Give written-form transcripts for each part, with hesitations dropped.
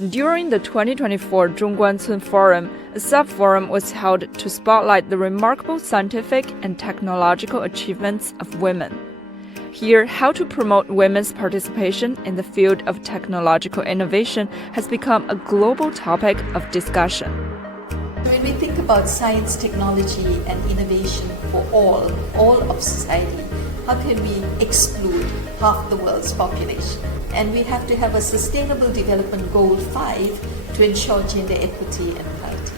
During the 2024 Zhongguancun Forum, a sub-forum was held to spotlight the remarkable scientific and technological achievements of women. Here, how to promote women's participation in the field of technological innovation has become a global topic of discussion. When we think about science, technology, and innovation for all of society, how can we exclude half the world's population? And we have to have a Sustainable Development Goal 5 to ensure gender equity and parity.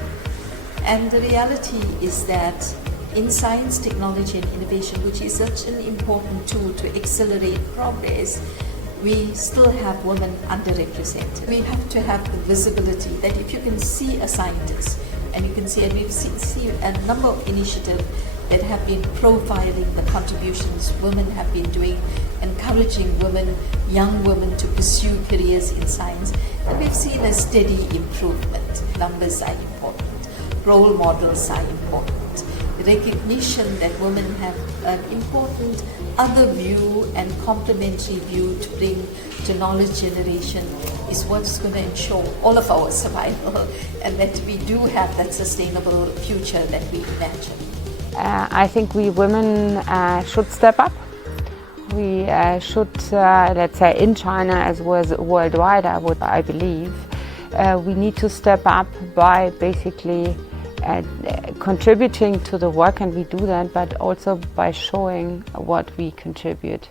And the reality is that in science, technology, and innovation, which is such an important tool to accelerate progress, we still have women underrepresented. We have to have the visibility that if you can see a scientist, and you can see, and we've seen a number of initiatives that have been profiling the contributions women have been doing, encouraging women, young women to pursue careers in science, and we've seen a steady improvement. Numbers are important, role models are important, recognition that women have an important other view and complementary view to bring to knowledge generation is what's going to ensure all of our survival and that we do have that sustainable future that we imagine. I think we women should step up. We should, let's say in China as well as worldwide, I believe, we need to step up by basically contributing to the work, and we do that, but also by showing what we contribute.